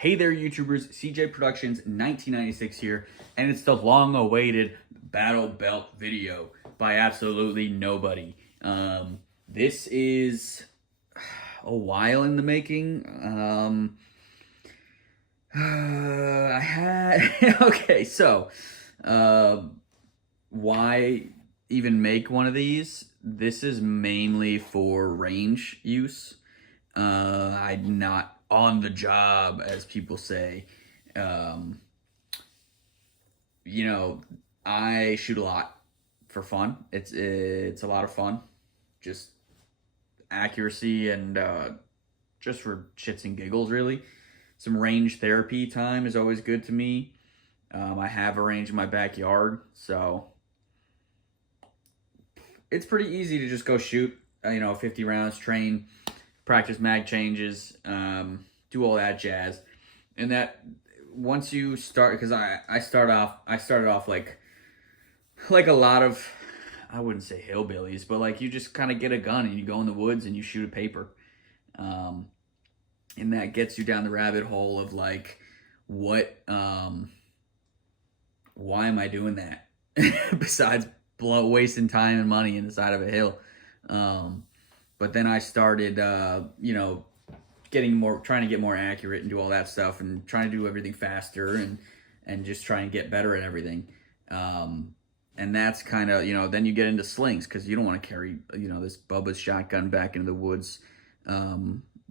Hey there, YouTubers. CJ Productions 1996 here, and it's the long-awaited Battle Belt video by absolutely nobody. This is a while in the making. I had okay, so why even make one of these? This is mainly for range use. I'm not on the job, as people say. Um, you know, I shoot a lot for fun. It's a lot of fun, just accuracy and just for shits and giggles, really. Some range therapy time is always good to me. I have a range in my backyard, so it's pretty easy to just go shoot. 50 rounds, train, practice mag changes, do all that jazz, and that once you start, because I started off like a lot of, I wouldn't say hillbillies, but like you just kind of get a gun and you go in the woods and you shoot a paper, and that gets you down the rabbit hole of like why am I doing that besides wasting time and money in the side of a hill. But then I started, trying to get more accurate and do all that stuff and trying to do everything faster and just try and get better at everything. And that's kind of, then you get into slings because you don't want to carry, this Bubba's shotgun back into the woods,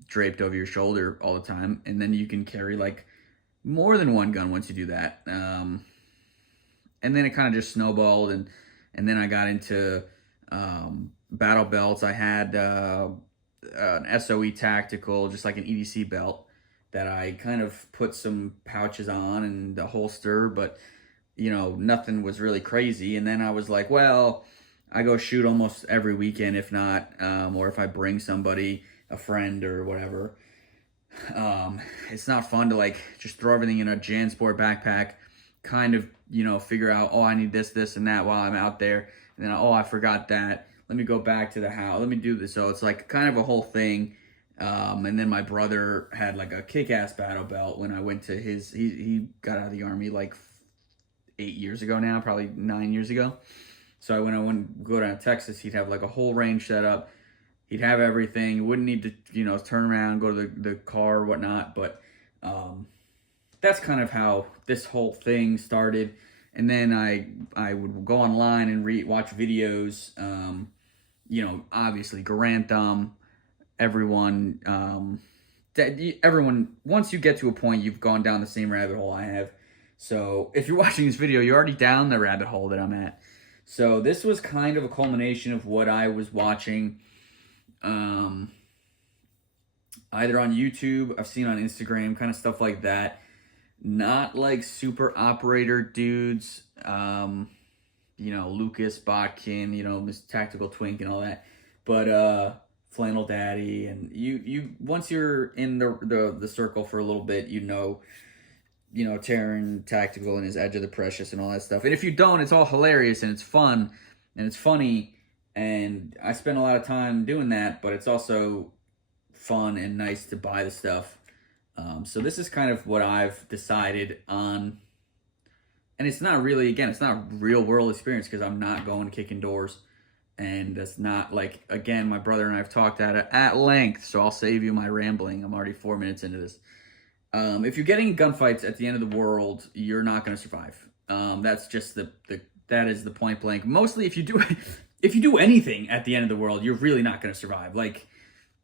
draped over your shoulder all the time. And then you can carry like more than one gun once you do that. And then it kind of just snowballed, and then I got into battle belts. I had an SOE tactical, just like an EDC belt that I kind of put some pouches on and a holster, but nothing was really crazy. And then I was like, well, I go shoot almost every weekend, if not, or if I bring somebody, a friend or whatever. It's not fun to like just throw everything in a JanSport backpack, kind of, figure out, oh, I need this and that while I'm out there. And then, oh, I forgot that. Let me go back to the house. Let me do this. So it's like kind of a whole thing. And then my brother had like a kick-ass battle belt when I went to his, he got out of the Army like 8 years ago now, probably 9 years ago. So when I went go down to Texas, he'd have like a whole range set up. He'd have everything. You wouldn't need to, turn around, go to the car or whatnot. But that's kind of how this whole thing started. And then I would go online and watch videos. Obviously Garantham, everyone, once you get to a point, you've gone down the same rabbit hole I have. So if you're watching this video, you're already down the rabbit hole that I'm at. So this was kind of a culmination of what I was watching, either on YouTube, I've seen on Instagram, kind of stuff like that. Not like super operator dudes, Lucas Botkin, Miss Tactical Twink and all that, but Flannel Daddy, and you once you're in the circle for a little bit, Terran Tactical and his Edge of the Precious and all that stuff. And if you don't, it's all hilarious and it's fun and it's funny, and I spend a lot of time doing that, but it's also fun and nice to buy the stuff. So this is kind of what I've decided on. And it's not really, again, it's not real world experience because I'm not going kicking doors. And it's not like, again, my brother and I have talked at length, so I'll save you my rambling. I'm already 4 minutes into this. If you're getting gunfights at the end of the world, you're not going to survive. That's just that is the point blank. Mostly if you do anything at the end of the world, you're really not going to survive. Like,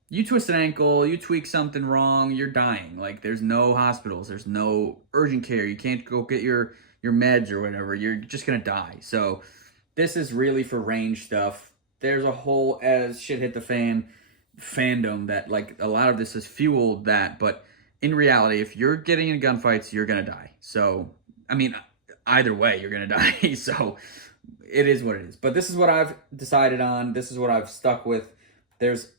you twist an ankle, you tweak something wrong, you're dying. Like, there's no hospitals, there's no urgent care, you can't go get your meds or whatever, you're just gonna die. So this is really for range stuff. There's a whole, as shit hit the fan, fandom that like a lot of this has fueled that, but in reality, if you're getting in gunfights, you're gonna die. So, I mean, either way, you're gonna die. So it is what it is. But this is what I've decided on, this is what I've stuck with. There's,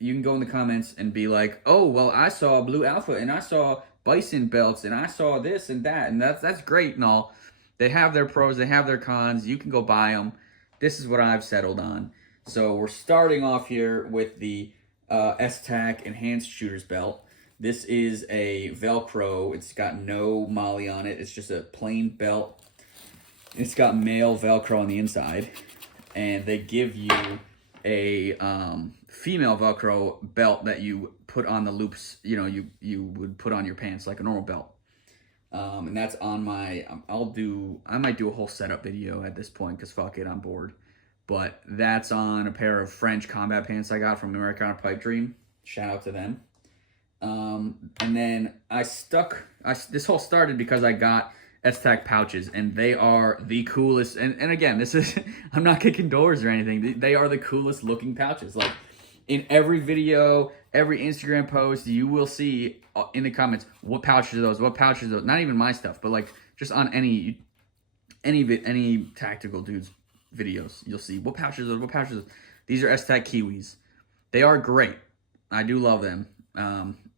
you can go in the comments and be like, oh, well, I saw Blue Alpha and I saw Bison belts and I saw this and that. And that's great and all. They have their pros, they have their cons. You can go buy them. This is what I've settled on. So we're starting off here with the Esstac Enhanced Shooters Belt. This is a Velcro. It's got no molly on it. It's just a plain belt. It's got male Velcro on the inside, and they give you a female Velcro belt that you put on the loops. You know, you would put on your pants like a normal belt. And that's on my. I might do a whole setup video at this point because fuck it, I'm bored. But that's on a pair of French combat pants I got from Americana Pipe Dream. Shout out to them. And then this whole started because I got Esstac pouches, and they are the coolest. And again, this is, I'm not kicking doors or anything. They are the coolest looking pouches. Like in every video, every Instagram post, you will see in the comments, what pouches are those? What pouches are those? Not even my stuff, but like just on any tactical dudes videos, you'll see what pouches are those? What pouches are those? These are Esstac Kiwis. They are great. I do love them.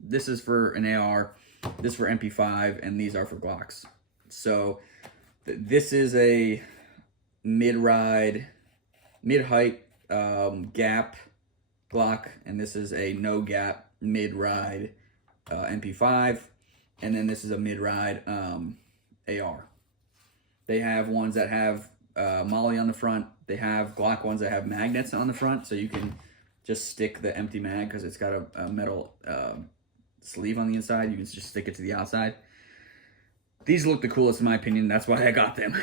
This is for an AR, this for MP5, and these are for Glocks. So this is a mid-height gap Glock, and this is a no gap mid-ride MP5, and then this is a mid-ride AR. They have ones that have molly on the front. They have Glock ones that have magnets on the front, so you can just stick the empty mag because it's got a metal sleeve on the inside. You can just stick it to the outside. These look the coolest in my opinion. That's why I got them.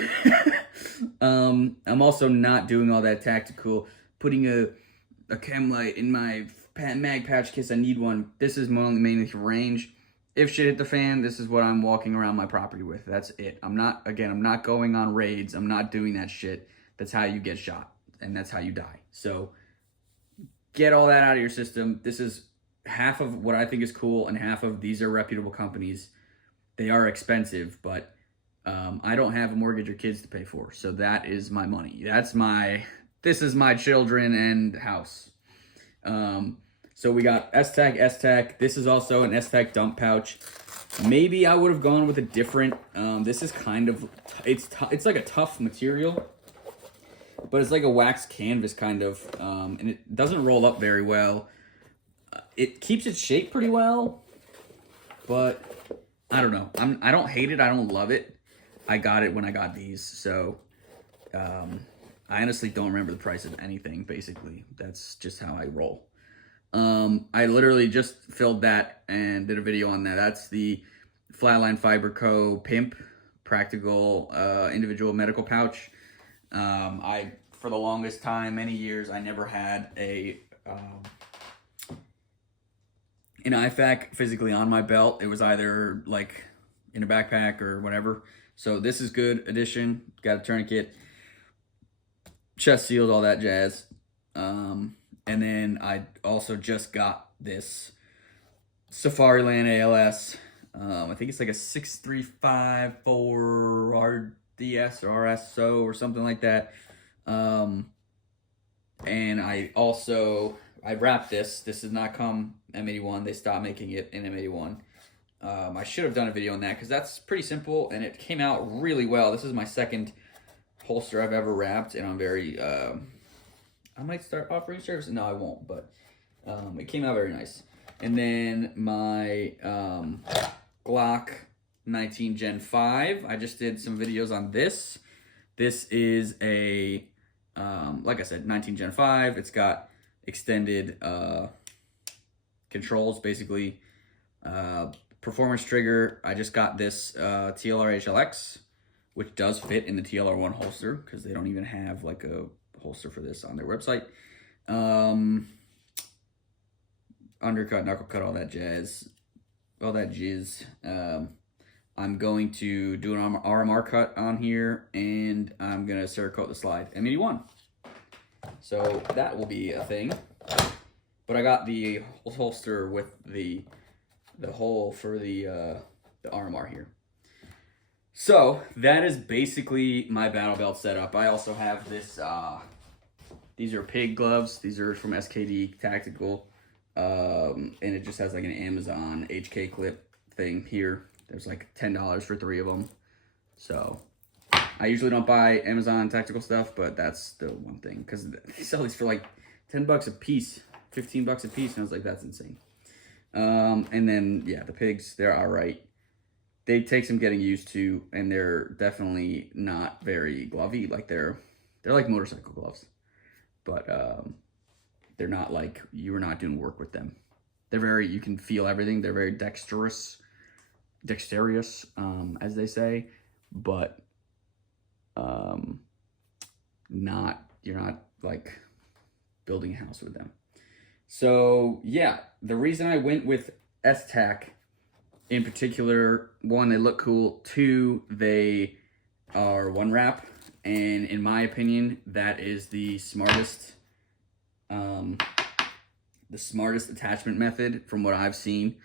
I'm also not doing all that tactical, putting a chem light in my mag pouch case I need one. This is mainly for range. If shit hit the fan, this is what I'm walking around my property with. That's it. I'm not going on raids. I'm not doing that shit. That's how you get shot, and that's how you die. So get all that out of your system. This is half of what I think is cool, and half of these are reputable companies. They are expensive, but I don't have a mortgage or kids to pay for, so that is my money. This is my children and house. So we got Esstac. This is also an Esstac dump pouch. Maybe I would have gone with a different. This is kind of it's like a tough material, but it's like a wax canvas kind of, and it doesn't roll up very well. It keeps its shape pretty well, but I don't know. I don't hate it. I don't love it. I got it when I got these, so I honestly don't remember the price of anything. Basically, that's just how I roll. I literally just filled that and did a video on that. That's the Flatline Fiber Co. Pimp Practical Individual Medical Pouch. For the longest time, many years, I never had an IFAK physically on my belt. It was either like in a backpack or whatever. So this is good addition. Got a tourniquet, chest sealed, all that jazz. And then I also just got this Safariland ALS. I think it's like a 6354 RDS or RSO or something like that. And I wrapped this. This did not come M81. They stopped making it in M81. I should have done a video on that because that's pretty simple and it came out really well. This is my second holster I've ever wrapped, and I'm very I might start offering service. No, I won't, but it came out very nice. And then my Glock 19 Gen 5. I just did some videos on this. This is a, like I said, 19 Gen 5. It's got extended controls, basically. Performance trigger. I just got this TLR HLX, which does fit in the TLR1 holster because they don't even have like a holster for this on their website. Undercut, knuckle cut, all that jazz, all that jizz. I'm going to do an RMR cut on here, and I'm gonna Cerakote the slide M81. So that will be a thing. But I got the holster with the hole for the RMR here. So that is basically my battle belt setup. I also have this. These are pig gloves. These are from SKD Tactical, and it just has like an Amazon HK clip thing here. There's like $10 for 3 of them. So I usually don't buy Amazon tactical stuff, but that's the one thing because they sell these for like $10 a piece, $15 a piece, and I was like, that's insane. And then, yeah, the pigs, they're all right. They take some getting used to, and they're definitely not very glovey. Like they're like motorcycle gloves, but they're not like you're not doing work with them. They're very, you can feel everything. They're very dexterous, as they say, but you're not like building a house with them. So yeah, the reason I went with Esstac in particular, one, they look cool. Two, they are one wrap, and in my opinion, that is the smartest attachment method from what I've seen.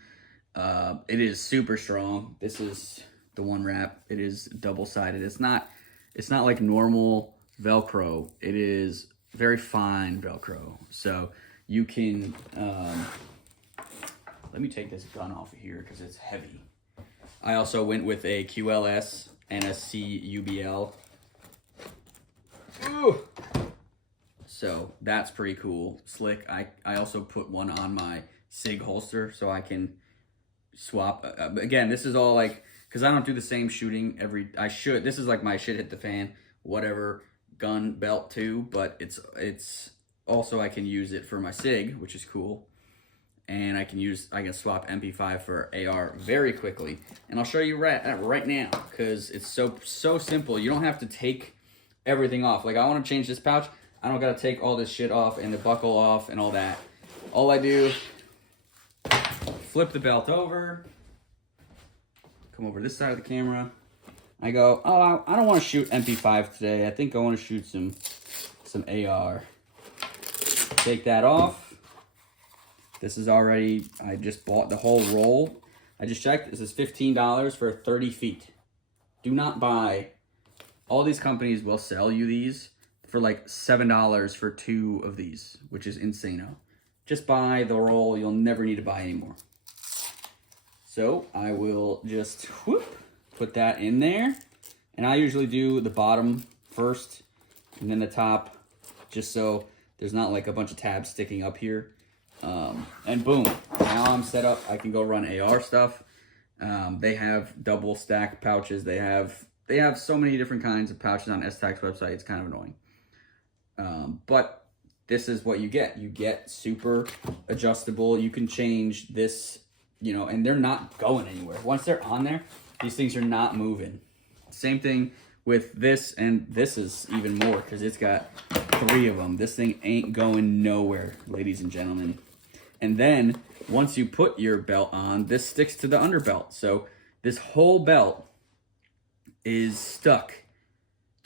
It is super strong. This is the one wrap. It is double-sided. It's not like normal Velcro. It is very fine Velcro. So you can, let me take this gun off of here because it's heavy. I also went with a QLS NSC UBL. Ooh. So that's pretty cool, slick. I also put one on my SIG holster so I can swap. Again, this is all like, because I don't do the same shooting this is like my shit hit the fan, whatever, gun belt too, but it's also, I can use it for my SIG, which is cool. And I can swap MP5 for AR very quickly. And I'll show you right now, because it's so simple. You don't have to take everything off. Like, I want to change this pouch. I don't got to take all this shit off and the buckle off and all that. All I do, flip the belt over, come over this side of the camera. I go, oh, I don't want to shoot MP5 today. I think I want to shoot some AR. Take that off. This is already, I just bought the whole roll. I just checked, this is $15 for 30 feet. Do not buy, all these companies will sell you these for like $7 for 2 of these, which is insane. Just buy the roll, you'll never need to buy anymore. So I will just put that in there. And I usually do the bottom first and then the top, just so there's not like a bunch of tabs sticking up here. And boom, now I'm set up. I can go run AR stuff. They have double stack pouches. They have so many different kinds of pouches on Esstac's website. It's kind of annoying. But this is what you get. You get super adjustable. You can change this, and they're not going anywhere. Once they're on there, these things are not moving. Same thing with this, and this is even more because it's got 3 of them. This thing ain't going nowhere, ladies and gentlemen. And then once you put your belt on, this sticks to the underbelt. So this whole belt is stuck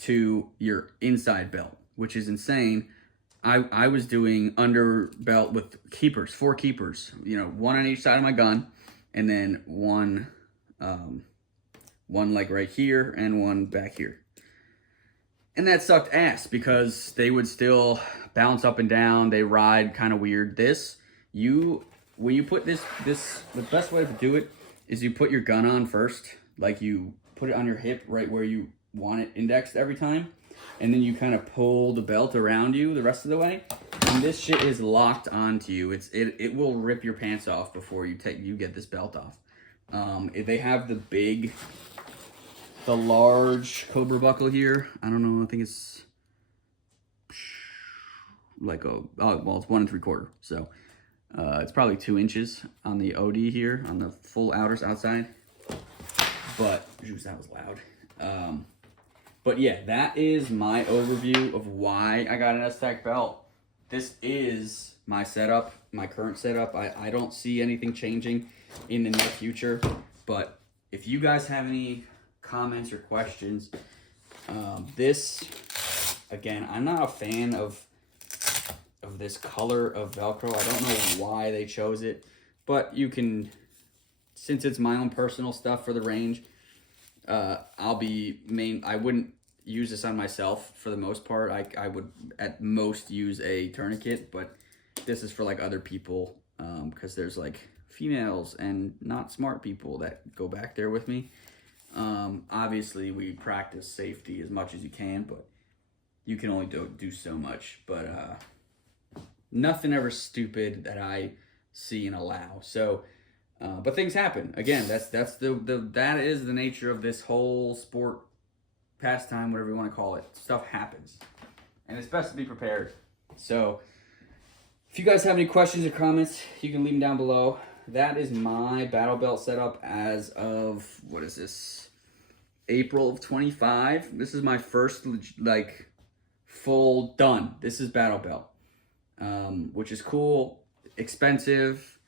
to your inside belt, which is insane. I was doing underbelt with keepers, 4 keepers, 1 on each side of my gun, and then one like right here and one back here. And that sucked ass because they would still bounce up and down. They ride kind of weird. When you put the best way to do it is you put your gun on first. Like, you put it on your hip right where you want it indexed every time. And then you kind of pull the belt around you the rest of the way. And this shit is locked onto you. It will rip your pants off before you get this belt off. They have the large Cobra buckle here. I don't know, I think it's like it's 1 3/4. So it's probably 2 inches on the OD here, on the full outside. But, geez, that was loud. But yeah, that is my overview of why I got an Esstac belt. This is my setup, my current setup. I don't see anything changing in the near future. But if you guys have any comments or questions, this, again, I'm not a fan of this color of Velcro. I don't know why they chose it, but you can, since it's my own personal stuff for the range, I wouldn't use this on myself for the most part. I would at most use a tourniquet, but this is for like other people, because there's like females and not smart people that go back there with me. Obviously we practice safety as much as you can, but you can only do so much. But nothing ever stupid that I see and allow. So, but things happen. Again, that is the nature of this whole sport, pastime, whatever you want to call it. Stuff happens, and it's best to be prepared. So, if you guys have any questions or comments, you can leave them down below. That is my battle belt setup as of, what is this, April of 25. This is my first, like, full done. This is battle belt, which is cool, expensive,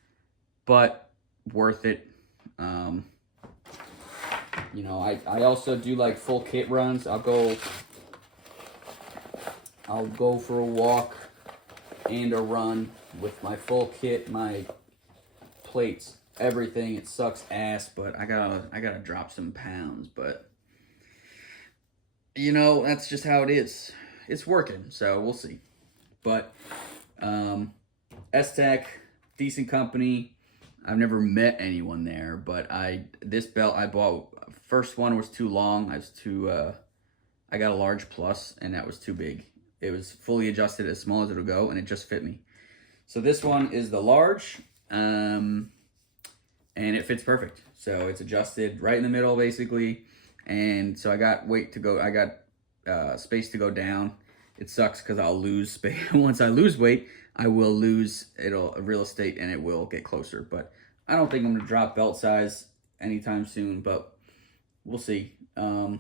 but worth it. You know, I also do like full kit runs. I'll go for a walk and a run with my full kit, my plates, everything. It sucks ass, but I gotta drop some pounds, but you know, that's just how it is. It's working, so we'll see. But Esstac, decent company. I've never met anyone there, but this belt I bought, first one was too long. I got a large plus, and that was too big. It was fully adjusted as small as it'll go, and it just fit me. So this one is the large, and it fits perfect. So it's adjusted right in the middle, basically. And so I got space to go down. It sucks because I'll lose space. Once I lose weight, I will lose real estate, and it will get closer. But I don't think I'm going to drop belt size anytime soon, but we'll see. Yeah,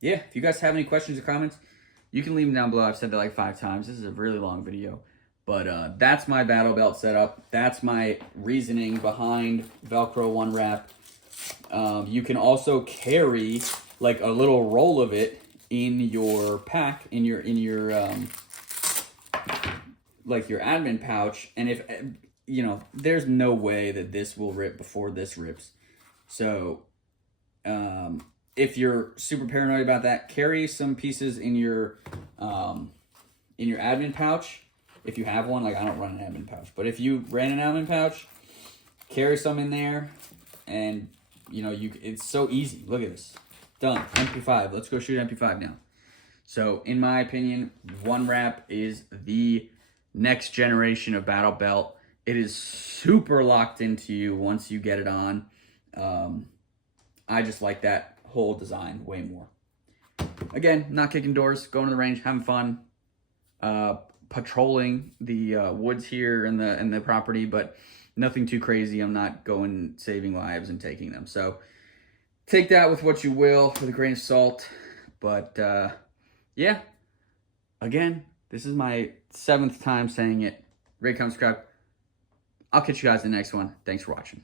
if you guys have any questions or comments, you can leave them down below. I've said that like 5 times. This is a really long video. But that's my battle belt setup. That's my reasoning behind Velcro one wrap. You can also carry like a little roll of it in your pack, in your like your admin pouch. And if, you know, there's no way that this will rip before this rips. So if you're super paranoid about that, carry some pieces in your admin pouch. If you have one, like I don't run an admin pouch, but if you ran an admin pouch, carry some in there, and you know, it's so easy. Look at this. Done. MP5. Let's go shoot MP5 now. So, in my opinion, one wrap is the next generation of battle belt. It is super locked into you once you get it on. I just like that whole design way more. Again, not kicking doors, going to the range, having fun, patrolling the woods here and the property, but nothing too crazy. I'm not going saving lives and taking them. So take that with what you will, with a grain of salt. But yeah, again, this is my 7th time saying it. Rate, comment, subscribe. I'll catch you guys in the next one. Thanks for watching.